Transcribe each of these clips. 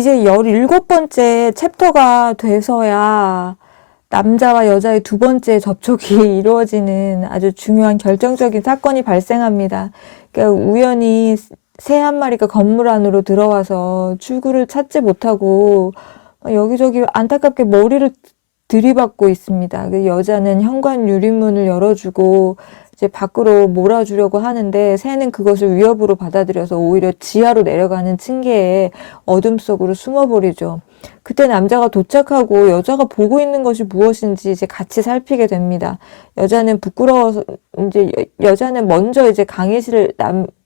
이제 17번째 챕터가 돼서야 남자와 여자의 두 번째 접촉이 이루어지는 아주 중요한 결정적인 사건이 발생합니다. 그러니까 우연히 새 한 마리가 건물 안으로 들어와서 출구를 찾지 못하고 여기저기 안타깝게 머리를 들이받고 있습니다. 그 여자는 현관 유리문을 열어주고 이제 밖으로 몰아주려고 하는데 새는 그것을 위협으로 받아들여서 오히려 지하로 내려가는 층계에 어둠 속으로 숨어버리죠. 그때 남자가 도착하고 여자가 보고 있는 것이 무엇인지 이제 같이 살피게 됩니다. 여자는 부끄러워서 이제 여자는 먼저 이제 강의실을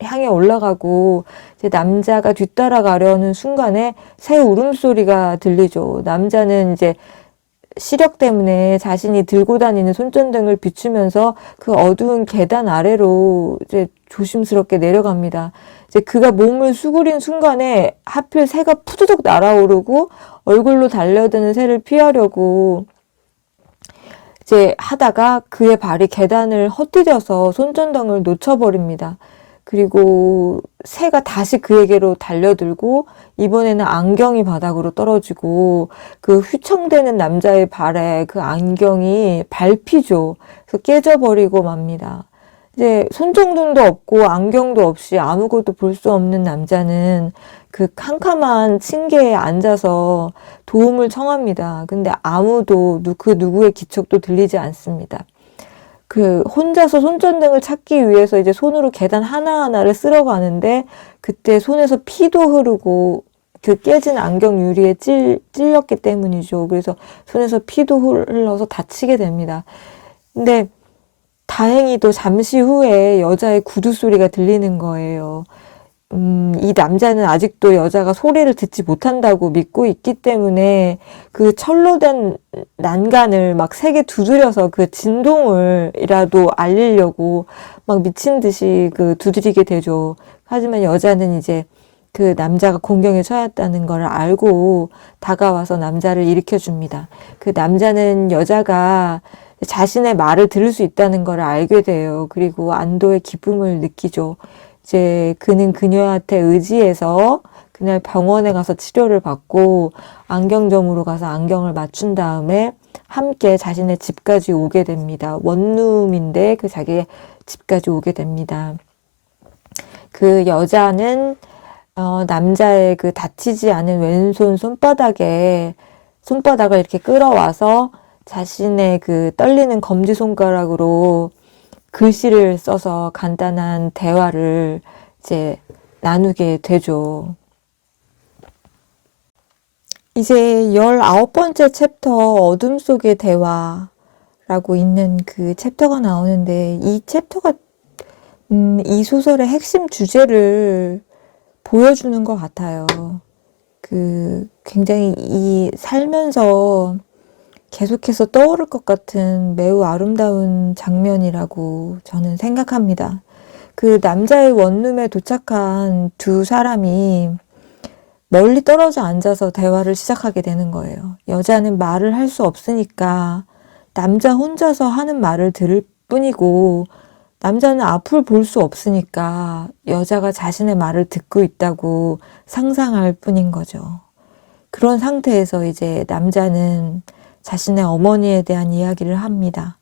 향해 올라가고 이제 남자가 뒤따라가려는 순간에 새 울음소리가 들리죠. 남자는 이제 시력 때문에 자신이 들고 다니는 손전등을 비추면서 그 어두운 계단 아래로 이제 조심스럽게 내려갑니다. 이제 그가 몸을 수그린 순간에 하필 새가 푸드덕 날아오르고 얼굴로 달려드는 새를 피하려고 이제 하다가 그의 발이 계단을 헛디뎌서 손전등을 놓쳐버립니다. 그리고 새가 다시 그에게로 달려들고 이번에는 안경이 바닥으로 떨어지고 그 휘청대는 남자의 발에 그 안경이 밟히죠. 그래서 깨져버리고 맙니다. 이제 손전등도 없고 안경도 없이 아무것도 볼 수 없는 남자는 그 캄캄한 층계에 앉아서 도움을 청합니다. 근데 아무도 그 누구의 기척도 들리지 않습니다. 그 혼자서 손전등을 찾기 위해서 이제 손으로 계단 하나하나를 쓸어가는데 그때 손에서 피도 흐르고 그 깨진 안경 유리에 찔렸기 때문이죠. 그래서 손에서 피도 흘러서 다치게 됩니다. 근데 다행히도 잠시 후에 여자의 구두 소리가 들리는 거예요. 이 남자는 아직도 여자가 소리를 듣지 못한다고 믿고 있기 때문에 그 철로 된 난간을 막 세게 두드려서 그 진동을이라도 알리려고 막 미친 듯이 그 두드리게 되죠. 하지만 여자는 이제 그 남자가 공경에 처했다는 걸 알고 다가와서 남자를 일으켜 줍니다. 그 남자는 여자가 자신의 말을 들을 수 있다는 걸 알게 돼요. 그리고 안도의 기쁨을 느끼죠. 이제 그는 그녀한테 의지해서 그날 병원에 가서 치료를 받고 안경점으로 가서 안경을 맞춘 다음에 함께 자신의 집까지 오게 됩니다. 원룸인데 그 자기의 집까지 오게 됩니다. 그 여자는 남자의 그 다치지 않은 왼손 손바닥을 이렇게 끌어와서 자신의 그 떨리는 검지손가락으로 글씨를 써서 간단한 대화를 이제 나누게 되죠. 이제 19번째 챕터 어둠 속의 대화라고 있는 그 챕터가 나오는데 이 챕터가 이 소설의 핵심 주제를 보여주는 것 같아요. 그 굉장히 이 살면서 계속해서 떠오를 것 같은 매우 아름다운 장면이라고 저는 생각합니다. 그 남자의 원룸에 도착한 두 사람이 멀리 떨어져 앉아서 대화를 시작하게 되는 거예요. 여자는 말을 할 수 없으니까 남자 혼자서 하는 말을 들을 뿐이고 남자는 앞을 볼 수 없으니까 여자가 자신의 말을 듣고 있다고 상상할 뿐인 거죠. 그런 상태에서 이제 남자는 자신의 어머니에 대한 이야기를 합니다.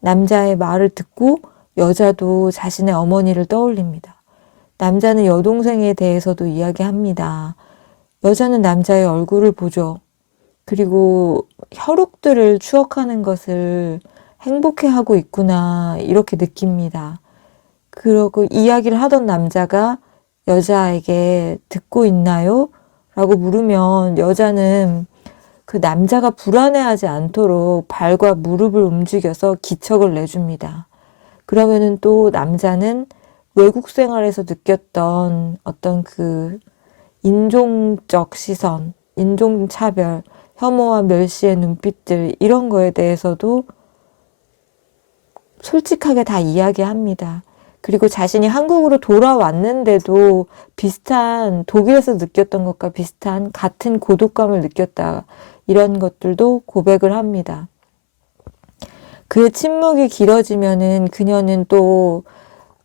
남자의 말을 듣고 여자도 자신의 어머니를 떠올립니다. 남자는 여동생에 대해서도 이야기합니다. 여자는 남자의 얼굴을 보죠. 그리고 혈육들을 추억하는 것을 행복해하고 있구나 이렇게 느낍니다. 그러고 이야기를 하던 남자가 여자에게 듣고 있나요? 라고 물으면 여자는 그 남자가 불안해하지 않도록 발과 무릎을 움직여서 기척을 내줍니다. 그러면은 또 남자는 외국 생활에서 느꼈던 어떤 그 인종적 시선, 인종차별, 혐오와 멸시의 눈빛들 이런 거에 대해서도 솔직하게 다 이야기합니다. 그리고 자신이 한국으로 돌아왔는데도 비슷한 독일에서 느꼈던 것과 비슷한 같은 고독감을 느꼈다. 이런 것들도 고백을 합니다. 그의 침묵이 길어지면은 그녀는 또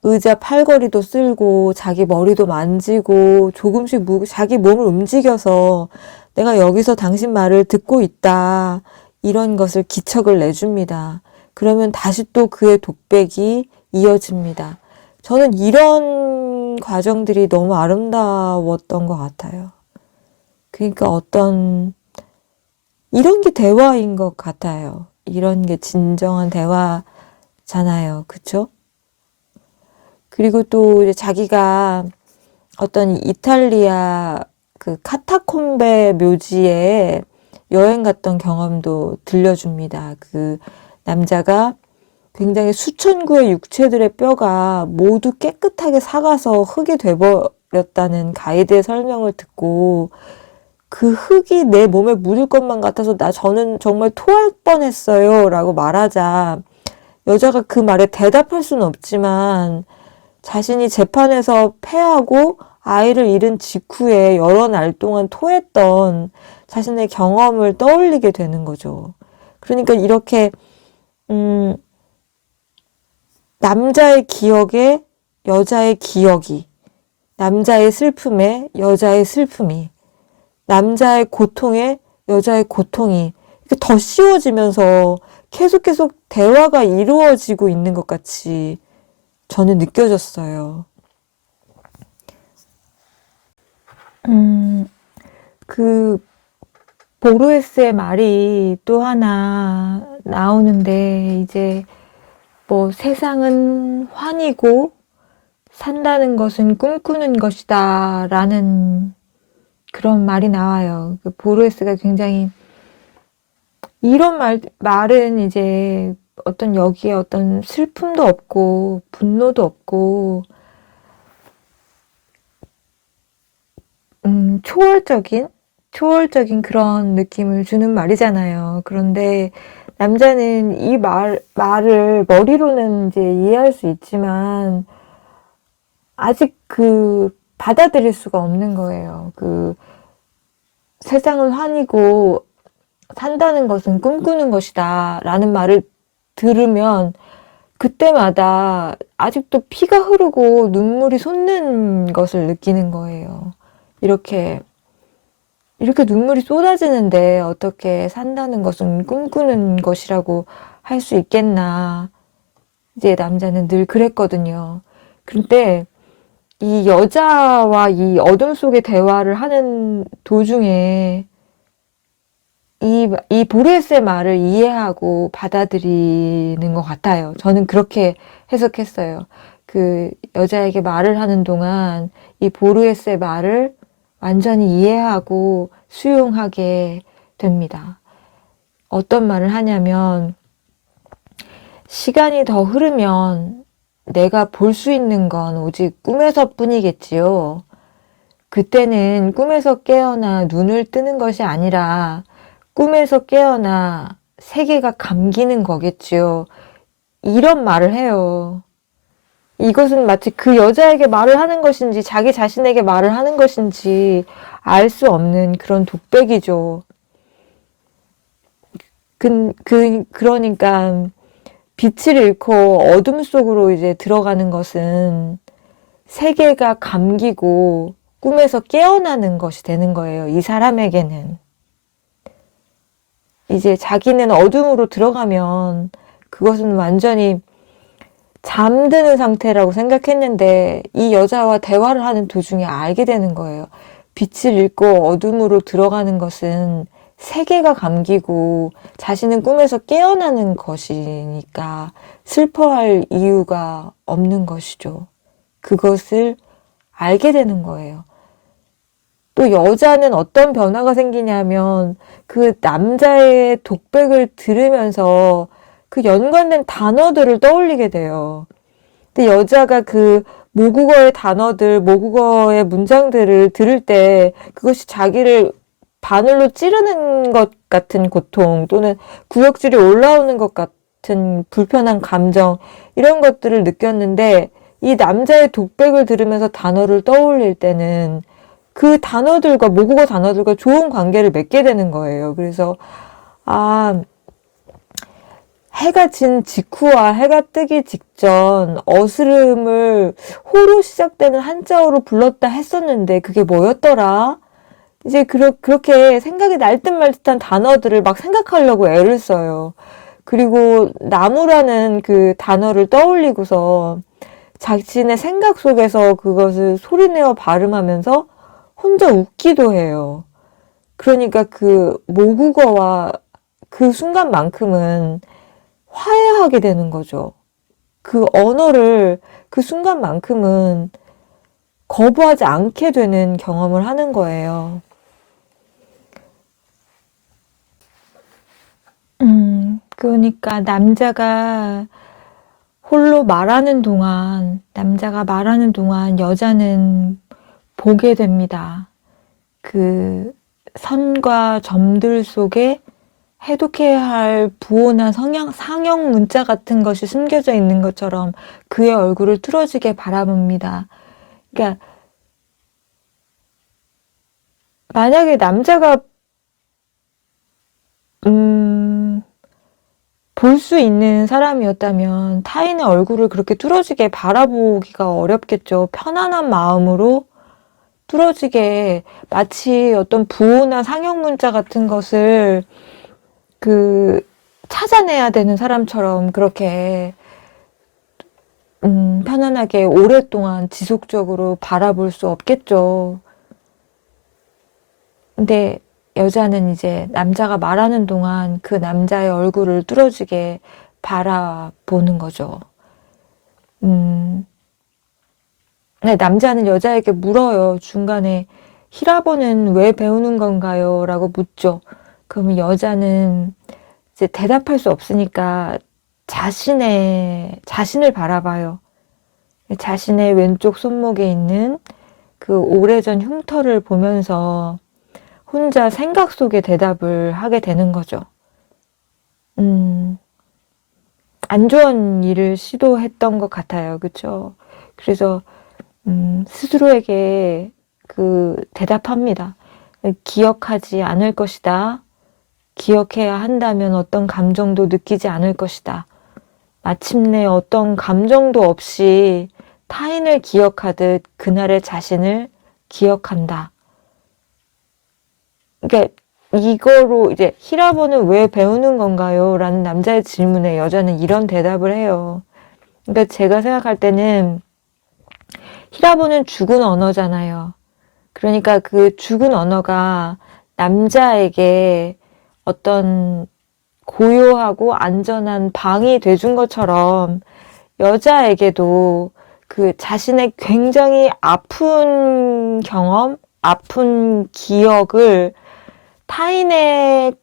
의자 팔걸이도 쓸고 자기 머리도 만지고 조금씩 자기 몸을 움직여서 내가 여기서 당신 말을 듣고 있다. 이런 것을 기척을 내줍니다. 그러면 다시 또 그의 독백이 이어집니다. 저는 이런 과정들이 너무 아름다웠던 것 같아요. 그러니까 이런 게 대화인 것 같아요. 이런 게 진정한 대화잖아요. 그쵸? 그리고 또 이제 자기가 어떤 이탈리아 그 카타콤베 묘지에 여행 갔던 경험도 들려줍니다. 그 남자가 굉장히 수천 구의 육체들의 뼈가 모두 깨끗하게 삭아서 흙이 돼버렸다는 가이드의 설명을 듣고 그 흙이 내 몸에 묻을 것만 같아서 저는 정말 토할 뻔했어요 라고 말하자 여자가 그 말에 대답할 수는 없지만 자신이 재판에서 패하고 아이를 잃은 직후에 여러 날 동안 토했던 자신의 경험을 떠올리게 되는 거죠. 그러니까 이렇게 남자의 기억에 여자의 기억이, 남자의 슬픔에 여자의 슬픔이, 남자의 고통에 여자의 고통이 이렇게 더 씌워지면서 계속 대화가 이루어지고 있는 것 같이 저는 느껴졌어요. 그 보르헤스의 말이 또 하나 나오는데 이제 뭐 세상은 환이고 산다는 것은 꿈꾸는 것이다 라는 그런 말이 나와요. 그 보르헤스가 굉장히 이런 말은 이제 여기에 어떤 슬픔도 없고 분노도 없고 초월적인 그런 느낌을 주는 말이잖아요. 그런데 남자는 이 말을 머리로는 이제 이해할 수 있지만 아직 받아들일 수가 없는 거예요. 세상은 환이고 산다는 것은 꿈꾸는 것이다 라는 말을 들으면 그때마다 아직도 피가 흐르고 눈물이 솟는 것을 느끼는 거예요. 이렇게 눈물이 쏟아지는데 어떻게 산다는 것은 꿈꾸는 것이라고 할 수 있겠나. 이제 남자는 늘 그랬거든요. 그런데 이 여자와 이 어둠 속의 대화를 하는 도중에 이 보르헤스의 말을 이해하고 받아들이는 것 같아요. 저는 그렇게 해석했어요. 그 여자에게 말을 하는 동안 이 보르헤스의 말을 완전히 이해하고 수용하게 됩니다. 어떤 말을 하냐면 시간이 더 흐르면 내가 볼 수 있는 건 오직 꿈에서 뿐이겠지요. 그때는 꿈에서 깨어나 눈을 뜨는 것이 아니라 꿈에서 깨어나 세계가 감기는 거겠지요. 이런 말을 해요. 이것은 마치 그 여자에게 말을 하는 것인지 자기 자신에게 말을 하는 것인지 알 수 없는 그런 독백이죠. 그러니까 빛을 잃고 어둠 속으로 이제 들어가는 것은 세계가 감기고 꿈에서 깨어나는 것이 되는 거예요. 이 사람에게는. 이제 자기는 어둠으로 들어가면 그것은 완전히 잠드는 상태라고 생각했는데 이 여자와 대화를 하는 도중에 알게 되는 거예요. 빛을 잃고 어둠으로 들어가는 것은 세계가 감기고 자신은 꿈에서 깨어나는 것이니까 슬퍼할 이유가 없는 것이죠. 그것을 알게 되는 거예요. 또 여자는 어떤 변화가 생기냐면 그 남자의 독백을 들으면서 그 연관된 단어들을 떠올리게 돼요. 근데 여자가 그 모국어의 단어들, 모국어의 문장들을 들을 때 그것이 자기를 바늘로 찌르는 것 같은 고통 또는 구역질이 올라오는 것 같은 불편한 감정 이런 것들을 느꼈는데 이 남자의 독백을 들으면서 단어를 떠올릴 때는 그 단어들과 모국어 단어들과 좋은 관계를 맺게 되는 거예요. 그래서 해가 진 직후와 해가 뜨기 직전 어스름을 호로 시작되는 한자어로 불렀다 했었는데 그게 뭐였더라? 이제 그렇게 생각이 날 듯 말 듯한 단어들을 막 생각하려고 애를 써요. 그리고 나무라는 그 단어를 떠올리고서 자신의 생각 속에서 그것을 소리내어 발음하면서 혼자 웃기도 해요. 그러니까 그 모국어와 그 순간만큼은 화해하게 되는 거죠. 그 언어를 그 순간만큼은 거부하지 않게 되는 경험을 하는 거예요. 그러니까 남자가 말하는 동안 여자는 보게 됩니다. 그 선과 점들 속에 해독해야 할 부호나 상형 문자 같은 것이 숨겨져 있는 것처럼 그의 얼굴을 뚫어지게 바라봅니다. 그러니까 만약에 남자가 볼 수 있는 사람이었다면 타인의 얼굴을 그렇게 뚫어지게 바라보기가 어렵겠죠. 편안한 마음으로 뚫어지게 마치 어떤 부호나 상형 문자 같은 것을 그 찾아내야 되는 사람처럼 그렇게 편안하게 오랫동안 지속적으로 바라볼 수 없겠죠. 근데 여자는 이제 남자가 말하는 동안 그 남자의 얼굴을 뚫어지게 바라보는 거죠. 근데 남자는 여자에게 물어요. 중간에 히라버는 왜 배우는 건가요? 라고 묻죠. 그러면 여자는 이제 대답할 수 없으니까 자신을 바라봐요. 자신의 왼쪽 손목에 있는 그 오래전 흉터를 보면서 혼자 생각 속에 대답을 하게 되는 거죠. 안 좋은 일을 시도했던 것 같아요. 그쵸? 그래서, 스스로에게 그 대답합니다. 기억하지 않을 것이다. 기억해야 한다면 어떤 감정도 느끼지 않을 것이다. 마침내 어떤 감정도 없이 타인을 기억하듯 그날의 자신을 기억한다. 그러니까 이거로 이제 히라보는 왜 배우는 건가요? 라는 남자의 질문에 여자는 이런 대답을 해요. 그러니까 제가 생각할 때는 히라보는 죽은 언어잖아요. 그러니까 그 죽은 언어가 남자에게 어떤 고요하고 안전한 방이 돼준 것처럼 여자에게도 그 자신의 굉장히 아픈 경험, 아픈 기억을 타인의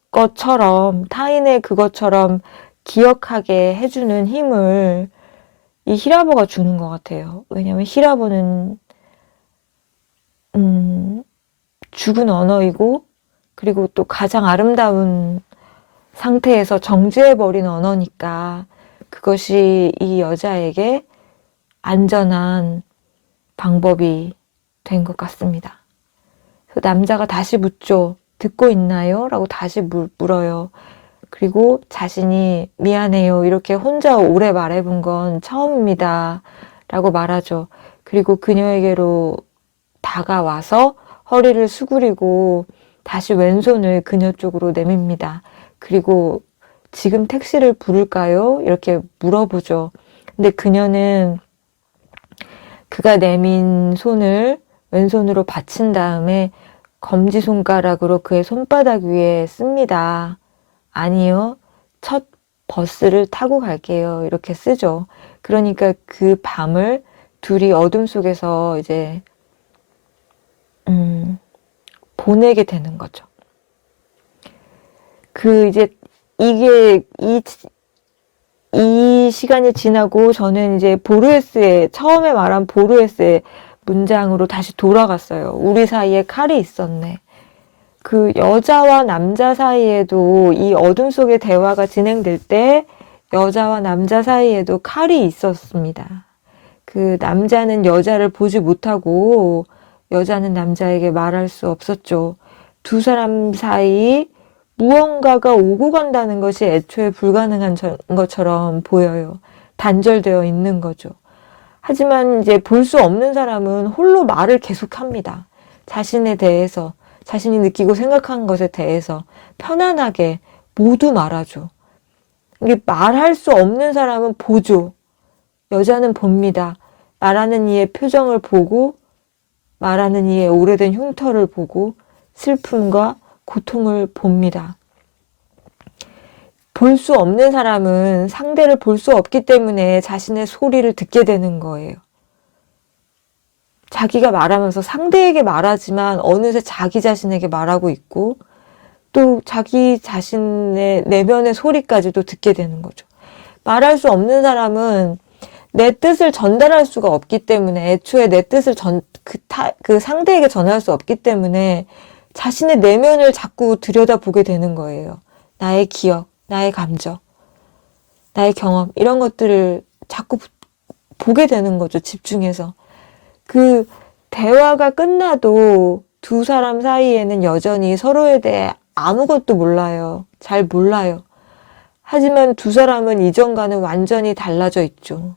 그것처럼 기억하게 해주는 힘을 이 히라보가 주는 것 같아요. 왜냐면 히라보는 죽은 언어이고 그리고 또 가장 아름다운 상태에서 정지해버린 언어니까 그것이 이 여자에게 안전한 방법이 된 것 같습니다. 그래서 남자가 다시 묻죠. 듣고 있나요? 라고 다시 물어요. 그리고 자신이 미안해요. 이렇게 혼자 오래 말해본 건 처음입니다. 라고 말하죠. 그리고 그녀에게로 다가와서 허리를 수그리고 다시 왼손을 그녀 쪽으로 내밉니다. 그리고 지금 택시를 부를까요? 이렇게 물어보죠. 근데 그녀는 그가 내민 손을 왼손으로 받친 다음에 검지손가락으로 그의 손바닥 위에 씁니다. 아니요. 첫 버스를 타고 갈게요. 이렇게 쓰죠. 그러니까 그 밤을 둘이 어둠 속에서 이제 보내게 되는 거죠. 이제 이게 이 시간이 지나고 저는 이제 처음에 말한 보르헤스의 문장으로 다시 돌아갔어요. 우리 사이에 칼이 있었네. 그 여자와 남자 사이에도 이 어둠 속의 대화가 진행될 때 여자와 남자 사이에도 칼이 있었습니다. 그 남자는 여자를 보지 못하고 여자는 남자에게 말할 수 없었죠. 두 사람 사이 무언가가 오고 간다는 것이 애초에 불가능한 것처럼 보여요. 단절되어 있는 거죠. 하지만 이제 볼 수 없는 사람은 홀로 말을 계속합니다. 자신에 대해서, 자신이 느끼고 생각한 것에 대해서 편안하게 모두 말하죠. 이게 말할 수 없는 사람은 보죠. 여자는 봅니다. 말하는 이의 표정을 보고, 말하는 이의 오래된 흉터를 보고, 슬픔과 고통을 봅니다. 볼 수 없는 사람은 상대를 볼 수 없기 때문에 자신의 소리를 듣게 되는 거예요. 자기가 말하면서 상대에게 말하지만 어느새 자기 자신에게 말하고 있고, 또 자기 자신의 내면의 소리까지도 듣게 되는 거죠. 말할 수 없는 사람은 내 뜻을 전달할 수가 없기 때문에, 애초에 내 뜻을 그 상대에게 전할 수 없기 때문에 자신의 내면을 자꾸 들여다보게 되는 거예요. 나의 기억, 나의 감정, 나의 경험, 이런 것들을 자꾸 보게 되는 거죠. 집중해서. 그 대화가 끝나도 두 사람 사이에는 여전히 서로에 대해 아무것도 몰라요. 잘 몰라요. 하지만 두 사람은 이전과는 완전히 달라져 있죠.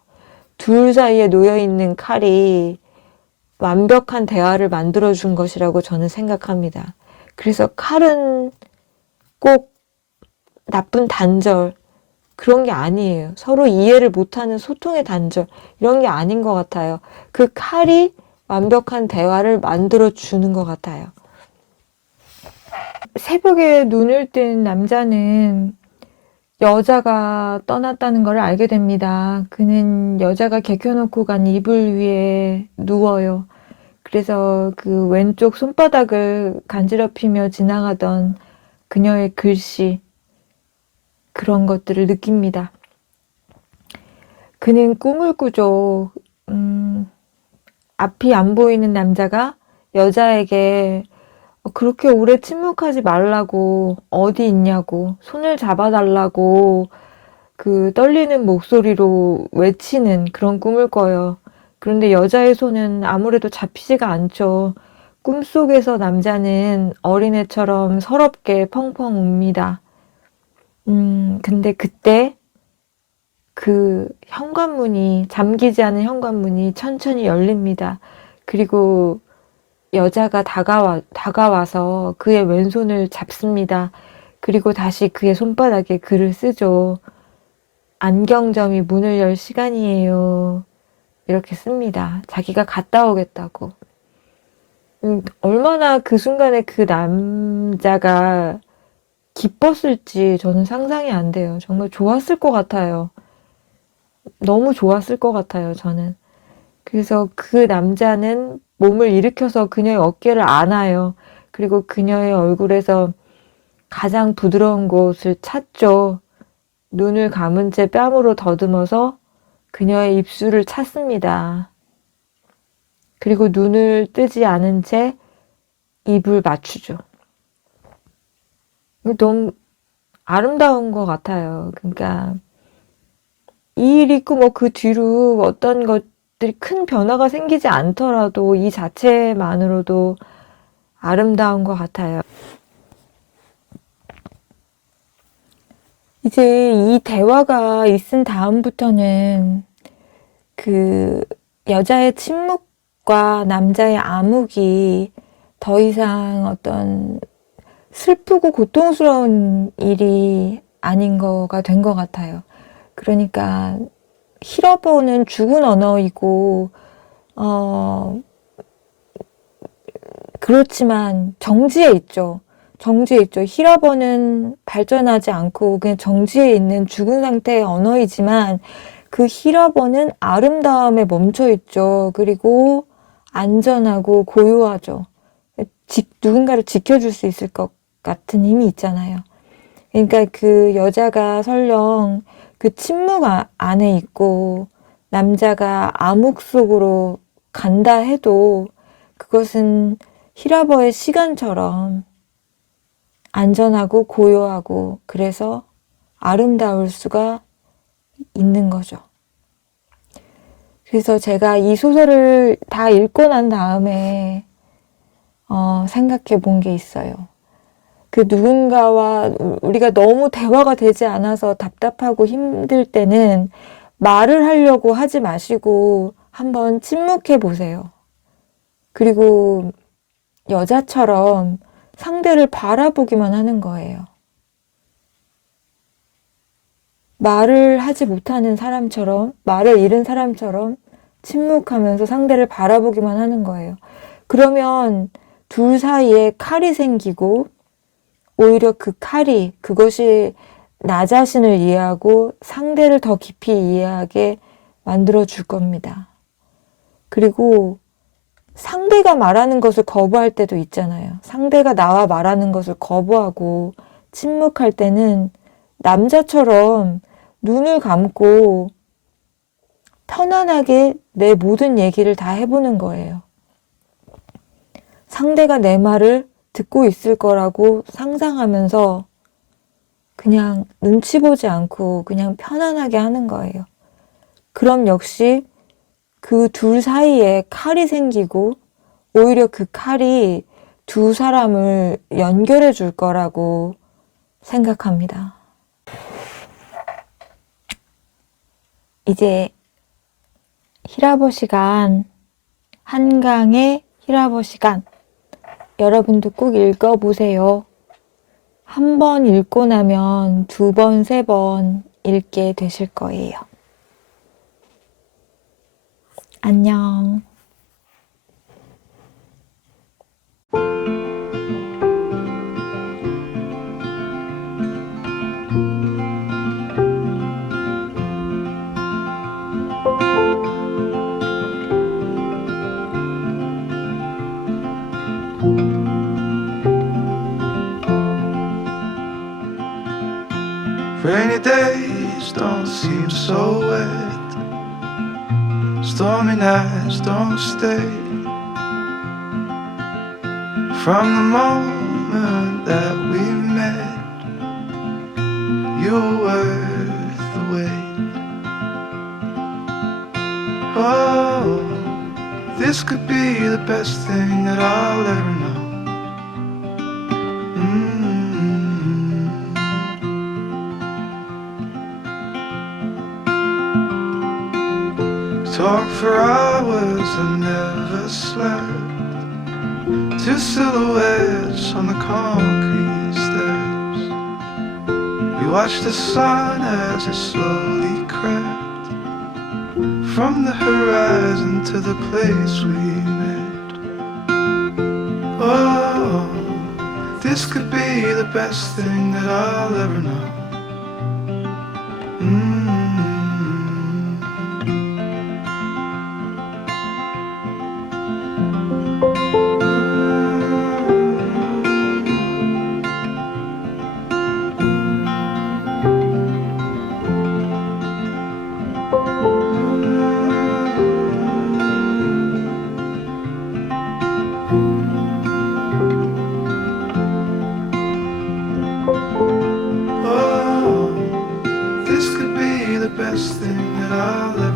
둘 사이에 놓여있는 칼이 완벽한 대화를 만들어준 것이라고 저는 생각합니다. 그래서 칼은 꼭 나쁜 단절, 그런 게 아니에요. 서로 이해를 못하는 소통의 단절, 이런 게 아닌 것 같아요. 그 칼이 완벽한 대화를 만들어주는 것 같아요. 새벽에 눈을 뜬 남자는 여자가 떠났다는 걸 알게 됩니다. 그는 여자가 개켜놓고 간 이불 위에 누워요. 그래서 그 왼쪽 손바닥을 간지럽히며 지나가던 그녀의 글씨, 그런 것들을 느낍니다. 그는 꿈을 꾸죠. 앞이 안 보이는 남자가 여자에게 그렇게 오래 침묵하지 말라고, 어디 있냐고, 손을 잡아달라고 그 떨리는 목소리로 외치는 그런 꿈을 꿔요. 그런데 여자의 손은 아무래도 잡히지가 않죠. 꿈속에서 남자는 어린애처럼 서럽게 펑펑 웁니다. 근데 그때 그 현관문이, 잠기지 않은 현관문이 천천히 열립니다. 그리고 여자가 다가와서 그의 왼손을 잡습니다. 그리고 다시 그의 손바닥에 글을 쓰죠. 안경점이 문을 열 시간이에요. 이렇게 씁니다. 자기가 갔다 오겠다고. 얼마나 그 순간에 그 남자가 기뻤을지 저는 상상이 안 돼요. 정말 좋았을 것 같아요. 너무 좋았을 것 같아요, 저는. 그래서 그 남자는 몸을 일으켜서 그녀의 어깨를 안아요. 그리고 그녀의 얼굴에서 가장 부드러운 곳을 찾죠. 눈을 감은 채 뺨으로 더듬어서 그녀의 입술을 찾습니다. 그리고 눈을 뜨지 않은 채 입을 맞추죠. 너무 아름다운 것 같아요. 그러니까 이 일 있고 뭐 그 뒤로 어떤 것들이 큰 변화가 생기지 않더라도 이 자체만으로도 아름다운 것 같아요. 이제 이 대화가 있은 다음부터는 그 여자의 침묵과 남자의 암흑이 더 이상 어떤 슬프고 고통스러운 일이 아닌 거가 된 것 같아요. 그러니까 히러버는 죽은 언어이고 그렇지만 정지해 있죠. 정지해 있죠. 히러버는 발전하지 않고 그냥 정지해 있는 죽은 상태의 언어이지만 그 히러버는 아름다움에 멈춰 있죠. 그리고 안전하고 고요하죠. 누군가를 지켜줄 수 있을 것 같은 힘이 있잖아요. 그러니까 그 여자가 설령 그 침묵 안에 있고 남자가 암흑 속으로 간다 해도 그것은 히라버의 시간처럼 안전하고 고요하고 그래서 아름다울 수가 있는 거죠. 그래서 제가 이 소설을 다 읽고 난 다음에 생각해 본 게 있어요. 그 누군가와 우리가 너무 대화가 되지 않아서 답답하고 힘들 때는 말을 하려고 하지 마시고 한번 침묵해 보세요. 그리고 여자처럼 상대를 바라보기만 하는 거예요. 말을 하지 못하는 사람처럼, 말을 잃은 사람처럼 침묵하면서 상대를 바라보기만 하는 거예요. 그러면 둘 사이에 칼이 생기고 오히려 그것이 나 자신을 이해하고 상대를 더 깊이 이해하게 만들어 줄 겁니다. 그리고 상대가 말하는 것을 거부할 때도 있잖아요. 상대가 나와 말하는 것을 거부하고 침묵할 때는 남자처럼 눈을 감고 편안하게 내 모든 얘기를 다 해보는 거예요. 상대가 내 말을 듣고 있을 거라고 상상하면서 그냥 눈치 보지 않고 그냥 편안하게 하는 거예요. 그럼 역시 그 둘 사이에 칼이 생기고 오히려 그 칼이 두 사람을 연결해 줄 거라고 생각합니다. 이제 히라보 시간, 한강의 히라보 시간. 여러분도 꼭 읽어보세요. 한 번 읽고 나면 두 번, 세 번 읽게 되실 거예요. 안녕. Rainy days don't seem so wet. Stormy nights don't stay. From the moment that we met, you were worth the wait. Oh, this could be the best thing that I'll ever know. Talk for hours, I never slept. Two silhouettes on the concrete steps. We watched the sun as it slowly crept from the horizon to the place we met. Oh, this could be the best thing that I'll ever know. This could be the best thing that I'll ever